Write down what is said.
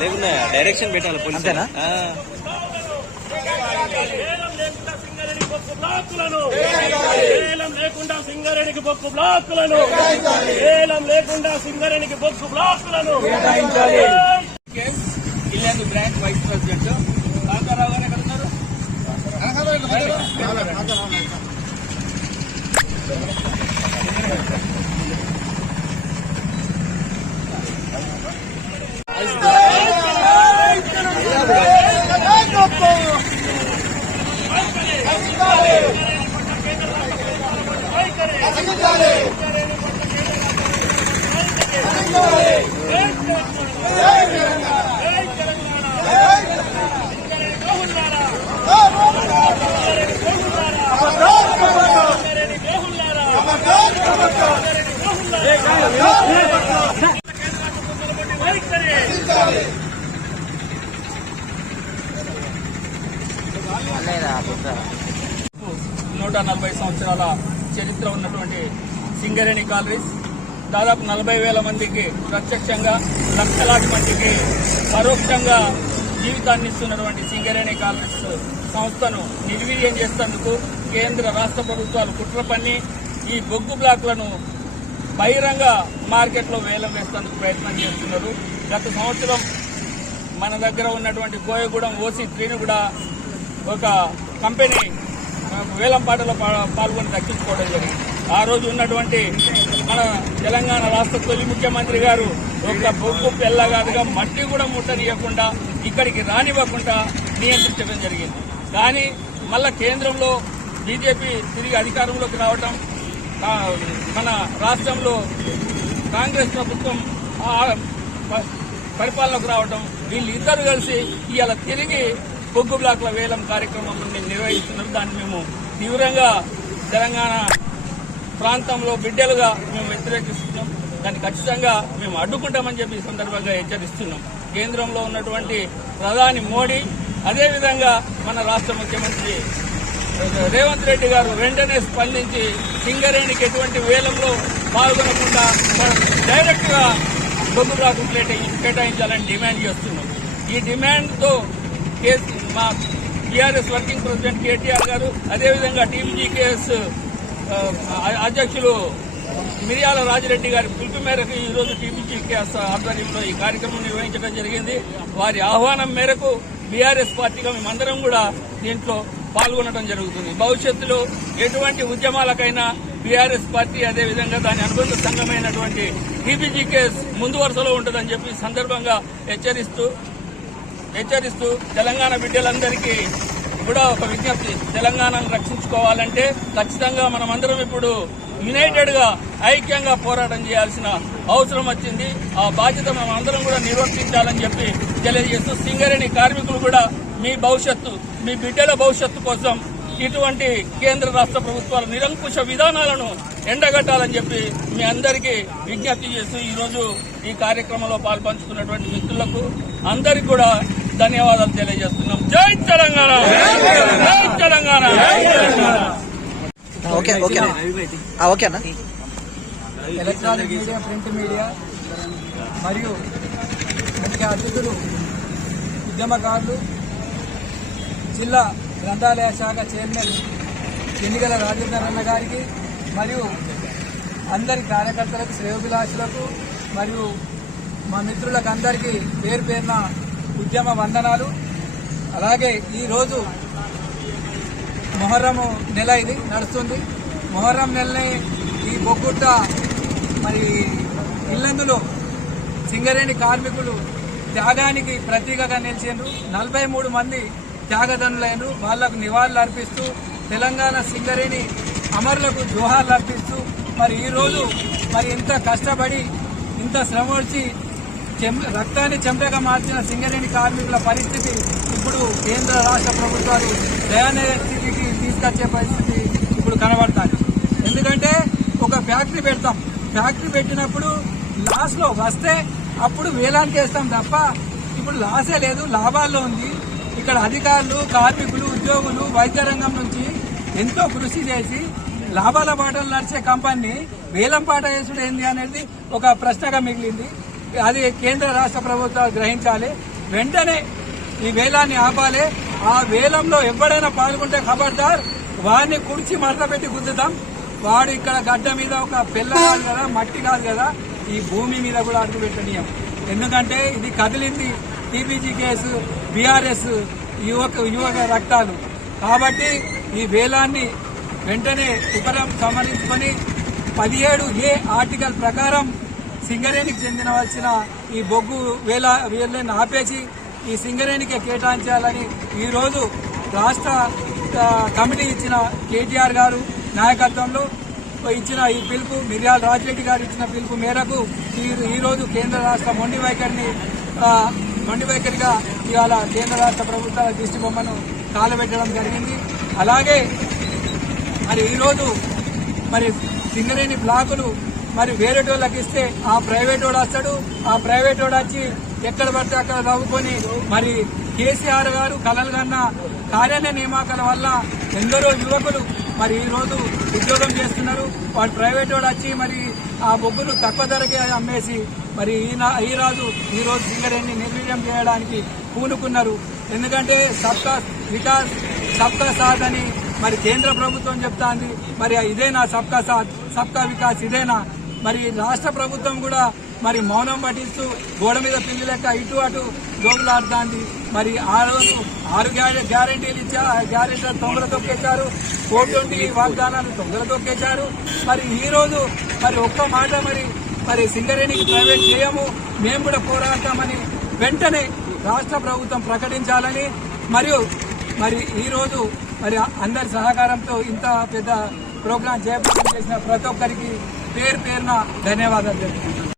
లేకుండా డైరెక్షన్ పెట్టాలి అంతేనా? ఏలం లేకుండా సింగరేణికి బొక్కు బ్లాకులను, ఏలం లేకుండా సింగరేణికి బొక్కు బ్లాకులను Yellandu branch vice president Kaka Rao గారు ఎక్కడ ఉన్నారు? నూట 40 సంవత్సరాల చరిత్ర ఉన్నటువంటి సింగరేణి కాలరీస్ దాదాపు 40,000 మందికి ప్రత్యక్షంగా, లక్షలాది మందికి పరోక్షంగా జీవితాన్ని ఇస్తున్నటువంటి సింగరేణి కాలరీస్ సంస్థను నిర్వీర్యం చేసేందుకు కేంద్ర రాష్ట్ర ప్రభుత్వాలు కుట్ర పన్ని ఈ బొగ్గు బ్లాకులను బహిరంగ మార్కెట్లో వేలం వేసేందుకు ప్రయత్నం చేస్తున్నారు. గత సంవత్సరం మన దగ్గర ఉన్నటువంటి కోయగూడెం OC3ని కూడా ఒక కంపెనీ వేలంపాటలో పాల్గొని దక్కించుకోవడం జరిగింది. ఆ రోజు ఉన్నటువంటి మన తెలంగాణ రాష్ట్ర తొలి ముఖ్యమంత్రి గారు ఒక బొగ్గు పెల్లగాదుగా మట్టి కూడా ముట్టనియకుండా, ఇక్కడికి రానివ్వకుండా నియంత్రించడం జరిగింది. కానీ మళ్ళా కేంద్రంలో బీజేపీ తిరిగి అధికారంలోకి రావడం, మన రాష్ట్రంలో కాంగ్రెస్ ప్రభుత్వం పరిపాలనకు రావడం, వీళ్ళిద్దరూ కలిసి ఇవాళ తిరిగి బొగ్గు బ్లాక్ల వేలం కార్యక్రమం నిర్వహిస్తున్నారు. దాన్ని మేము తీవ్రంగా తెలంగాణ ప్రాంతంలో బిడ్డలుగా మేము వ్యతిరేకిస్తున్నాం. దాన్ని ఖచ్చితంగా మేము అడ్డుకుంటామని చెప్పి ఈ సందర్భంగా హెచ్చరిస్తున్నాం. కేంద్రంలో ఉన్నటువంటి ప్రధాని మోడీ, అదేవిధంగా మన రాష్ట్ర ముఖ్యమంత్రి రేవంత్ రెడ్డి గారు వెంటనే స్పందించి సింగరేణికి ఎటువంటి వేలంలో పాల్గొనకుండా డైరెక్ట్ గా బొగ్గు బ్లాకు కేటాయించాలని డిమాండ్ చేస్తున్నాం. ఈ డిమాండ్తో మా టీఆర్ఎస్ వర్కింగ్ ప్రెసిడెంట్ కేటీఆర్ గారు, అదేవిధంగా టీబీజీకేఎస్ అధ్యక్షులు మిర్యాల రాజిరెడ్డి గారి పిలుపు మేరకు ఈరోజు టీబీజీకేఎస్ ఆధ్వర్యంలో ఈ కార్యక్రమం నిర్వహించడం జరిగింది. వారి ఆహ్వానం మేరకు బీఆర్ఎస్ పార్టీగా మేమందరం కూడా దీంట్లో పాల్గొనడం జరుగుతుంది. భవిష్యత్తులో ఎటువంటి ఉద్యమాలకైనా బీఆర్ఎస్ పార్టీ, అదేవిధంగా దాని అనుబంధ సంఘమైనటువంటి టీబీజీకేఎస్ ముందు వరుసలో ఉంటుందని చెప్పి సందర్భంగా హెచ్చరిస్తూ తెలంగాణ బిడ్డలందరికీ కూడా ఒక విజ్ఞప్తి. తెలంగాణను రక్షించుకోవాలంటే ఖచ్చితంగా మనమందరం ఇప్పుడు యునైటెడ్ గా, ఐక్యంగా పోరాటం చేయాల్సిన అవసరం వచ్చింది. ఆ బాధ్యత మనమందరం కూడా నిర్వర్తించాలని చెప్పి తెలియజేస్తూ, సింగరేణి కార్మికులు కూడా మీ భవిష్యత్తు, మీ బిడ్డల భవిష్యత్తు కోసం ఇటువంటి కేంద్ర రాష్ట్ర ప్రభుత్వాల నిరంకుశ విధానాలను ఎండగట్టాలని చెప్పి మీ అందరికీ విజ్ఞప్తి చేస్తూ ఈరోజు ఈ కార్యక్రమంలో పాల్పంచుకున్నటువంటి మిత్రులకు అందరికీ కూడా ధన్యవాదాలు తెలియజేస్తున్నాం. జై తెలంగాణ, జై Telangana. Electronic media, print media మరియు ముఖ్య అతిథులు, ఉద్యమకారులు, జిల్లా గ్రంథాలయ శాఖ చైర్మన్ ఎన్నికల రాజేంద్రన్న గారికి మరియు అందరి కార్యకర్తలకు, శ్రేయోభిలాషులకు మరియు మా మిత్రులకు అందరికీ పేరు పేరున ఉద్యమ వందనాలు. అలాగే ఈరోజు మొహర్రం నెల ఇది నడుస్తుంది. మొహర్రం నెలని ఈ బొగ్గుట్ట మరి ఇల్లందులో సింగరేణి కార్మికులు త్యాగానికి ప్రతీకగా నిలిచిండ్రు. 43 మంది త్యాగదనులైనరు. వాళ్లకు నివాళులు అర్పిస్తూ, తెలంగాణ సింగరేణి అమరులకు జోహార్లు అర్పిస్తూ మరి ఈరోజు మరి ఇంత కష్టపడి, ఇంత శ్రమ వచ్చి రక్తాన్ని చెమటగా మార్చిన సింగరేణి కార్మికుల పరిస్థితి ఇప్పుడు కేంద్ర రాష్ట్ర ప్రభుత్వాలు దయానీయ స్థితికి తీసుకొచ్చే పరిస్థితి ఇప్పుడు కనబడుతుంది. ఎందుకంటే ఒక ఫ్యాక్టరీ పెడతాం, ఫ్యాక్టరీ పెట్టినప్పుడు లాస్ లో వస్తే అప్పుడు వేలానికి వేస్తాం తప్ప ఇప్పుడు లాసే లేదు, లాభాల్లో ఉంది. ఇక్కడ అధికారులు, కార్మికులు, ఉద్యోగులు వైద్య రంగం నుంచి ఎంతో కృషి చేసి లాభాల బాటలు నడిచే కంపెనీ వేలం పాట వేసుడు ఏంది అనేది ఒక ప్రశ్నగా మిగిలింది. అది కేంద్ర రాష్ట్ర ప్రభుత్వాలు గ్రహించాలి. వెంటనే ఈ వేలాన్ని ఆపాలి. ఆ వేలంలో ఎవడైనా పాల్గొంటే ఖబర్దార్ వారిని కుర్చీ మడత పెట్టి గుద్దుతాం. వాడు ఇక్కడ గడ్డ మీద ఒక పిల్ల కాదు కదా, మట్టి కాదు కదా, ఈ భూమి మీద కూడా అడుగు పెట్టనీయం. ఎందుకంటే ఇది కదిలింది టీబీజీ కేసు, బీఆర్ఎస్ యువక రక్తాలు. కాబట్టి ఈ వేలాన్ని వెంటనే సంహరించుకొని 17A ఆర్టికల్ ప్రకారం సింగరేణికి చెందినవలసిన ఈ బొగ్గు వేలను ఆపేసి ఈ సింగరేణికి కేటాయించాలని ఈరోజు రాష్ట్ర కమిటీ ఇచ్చిన కేటీఆర్ గారు నాయకత్వంలో ఇచ్చిన ఈ పిలుపు, మిర్యాల రాజిరెడ్డి గారు ఇచ్చిన పిలుపు మేరకు ఈరోజు కేంద్ర రాష్ట్ర మొండి వైఖరిగా ఇవాళ కేంద్ర రాష్ట్ర ప్రభుత్వాల దిష్టి బొమ్మను కాలబెట్టడం జరిగింది. అలాగే మరి ఈరోజు మరి సింగరేణి బ్లాకులు మరి వేరేటోళ్ళకి ఇస్తే ఆ ప్రైవేట్ వాడు వస్తాడు. ఆ ప్రైవేట్ వాడు వచ్చి ఎక్కడ పడితే అక్కడ తవ్వుకొని మరి కేసీఆర్ గారు కలలు కన్న కార్యాలయ నియామకాల వల్ల ఎందరో యువకులు మరి ఈ రోజు ఉద్యోగం చేస్తున్నారు. వాడు ప్రైవేట్ వాడు వచ్చి మరి ఆ బొగ్గును తక్కువ ధరకే అమ్మేసి మరి ఈ రోజు సింగరేణిని నిర్వీర్యం చేయడానికి పూనుకున్నారు. ఎందుకంటే సబ్కా వికాస్ సబ్కా సాథ్ అని మరి కేంద్ర ప్రభుత్వం చెప్తాంది. మరి ఇదేనా సబ్కా సాథ్, సబ్కా వికాస్ ఇదేనా? మరి రాష్ట్ర ప్రభుత్వం కూడా మరి మౌనం పఠిస్తూ గోడ మీద పిల్లి లెక్క ఇటు అటు జోగులాడుతోంది. మరి ఆ రోజు 6 గ్యారెంటీలు ఇచ్చా, ఆ గ్యారెంటీలు తొందర తొక్కేశారు. 420 వాగ్దానాలు తొందర తొక్కేశారు. మరి ఈ రోజు మరి ఒక్క మాట మరి సింగరేణికి ప్రైవేట్ చేయము, మేము కూడా పోరాడతామని వెంటనే రాష్ట్ర ప్రభుత్వం ప్రకటించాలని మరియు మరి ఈ రోజు మరి అందరి సహకారంతో ఇంత పెద్ద ప్రోగ్రాం చేపట్టడం చేసిన ప్రతి ఒక్కరికి పేరున ధన్యవాదాలు తెలుపుతున్నాను.